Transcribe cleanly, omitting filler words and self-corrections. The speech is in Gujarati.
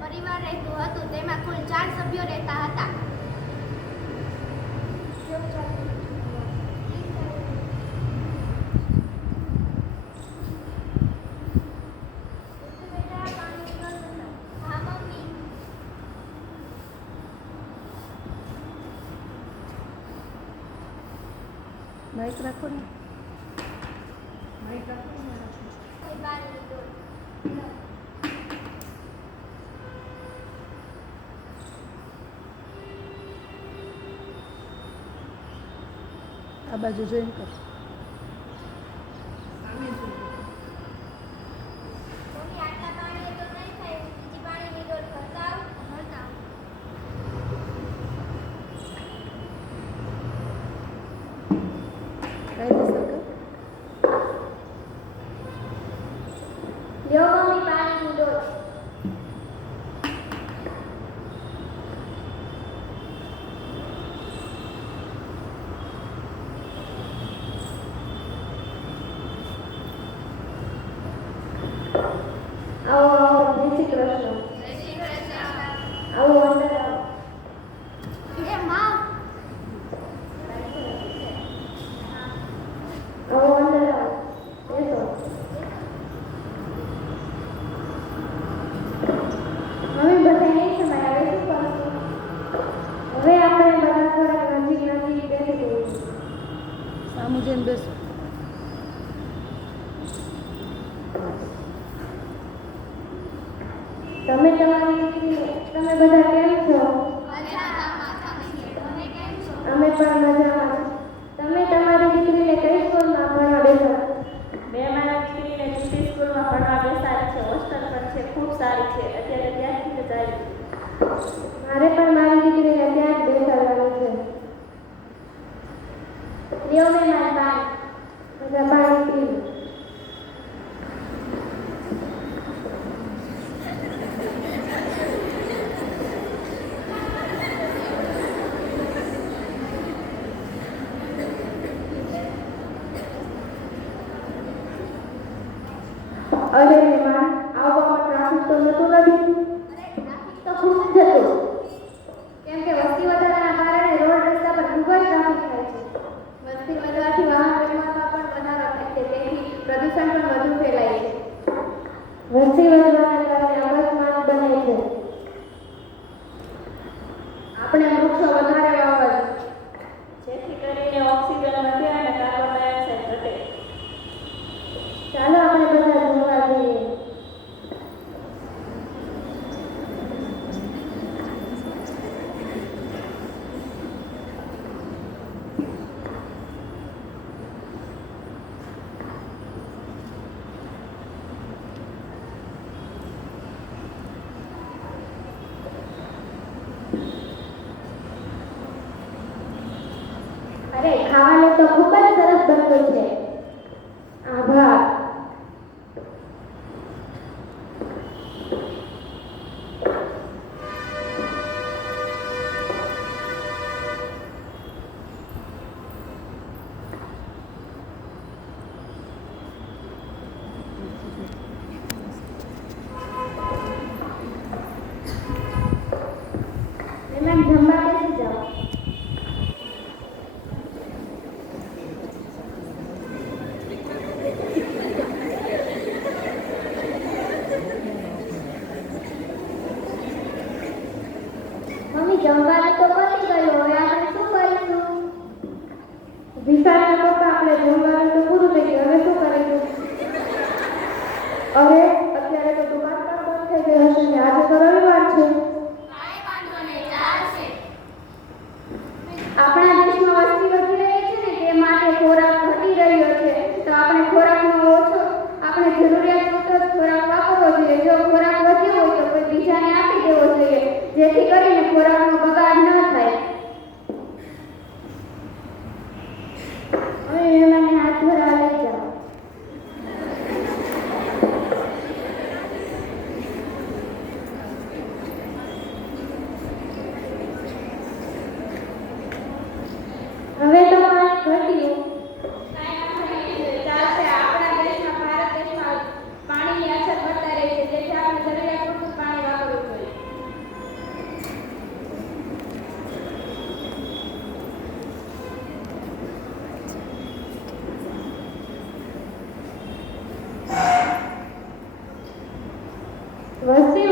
પરિવાર રહેતું હતું. તેમાં કુલ 4 સભ્યો રહેતા હતા. હા મમ્મી. માઇક રાખો ને. માઇક રાખો ને. પાણીની ડોલ. આ બાજુ જોઈને કરો. મમ્મી આટલા પાણીએ તો નહીં થાય. બીજી પાણીની ડોલ ભરતા આવ. કાયદેસર કર. લ્યો મમ્મી પાણીની ડોલ. આવો આવો જય શ્રી કૃષ્ણ. જય શ્રી કૃષ્ણ. આવો અંદર આવો. એ માં. આવો અંદર આવો. બેસો. હવે બધા એક સમય આવે શું કરશું? હવે આપણે બધા થોડાક નજીક નજીક બેસી જઈએ. સામું જઈને બેસો. તમે તમારી દીકરીને તમે બધા કેમ છો? તમે કેમ છો? અમે પણ મજામાં છીએ. તમે તમારી દીકરીને કઈ સ્કૂલમાં ભણવા બેસાડો? મેં મારા દીકરીને જીટી સ્કૂલમાં ભણવા બેસાડી છે. હોસ્ટેલ પણ છે, ખૂબ સારી છે. અત્યારે ત્યાંથી જ જાય છે. મારે પણ મારી દીકરીને ત્યાં જ બેસાડવાની છે. લ્યો મેં મારી બાઈ. બધા પાણી પીવું. અરે મહેમાન, આવવામાં ટ્રાફિક તો નહોતું લાગ્યું? ટ્રાફિક તો ખૂબ જ હતું. કેમ કે વસ્તી વધારાના કારણે રોડ રસ્તા પર ખૂબ જ ટ્રાફિક થાય છે. વસ્તી વધવાથી વાહન વ્યવહારમાં પણ વધારો થાય છે. તેથી પ્રદૂષણ પણ વધુ ફેલાય છે. વસ્તી વધવાના કારણે અકસ્માત બને છે. આપણે વૃક્ષો વધારે વાવવા જોઈએ. જેથી કરીને ઓક્સિજન વધે અને કાર્બન ડાયોક્સાઇડ ઘટે. ચાલો આપણે બધા જોવા જઈએ. અરે ખાવાનું તો ખૂબ જ સરસ બન્યું છે. આભાર. મહેમાન જમવા બેસી જાઓ. મમ્મી જમવાનું તો પતી ગયું. હવે આપણે શું કરીશું? વિશાલના પપ્પા, આપણે જમવાનું તો પૂરું થઈ ગયું. હવે શું કરીશું? અરે અત્યારે તો દુકાન પણ બંધ થઈ ગઈ હશે ને આજે તો રવિવાર છે. કાંઈ વાંધો નહીં, ચાલશે. આપણા દેશમાં વસ્તી વધી રહી છે ને તે માટે ખોરાક ઘટી રહ્યો છે. તો આપણે ખોરાકનો ઓછો આપણે જરૂરિયાત પૂરતો જ ખોરાક વાપરવો જોઈએ. જો ખોરાક વધ્યો હોય તો કોઈ બીજાને આપી દેવો જોઈએ, જેથી કરીને ખોરાકનો બગાડ ન થાય. હવે મહેમાનને હાથ ધોવા લઈ જાઓ. વસ્તી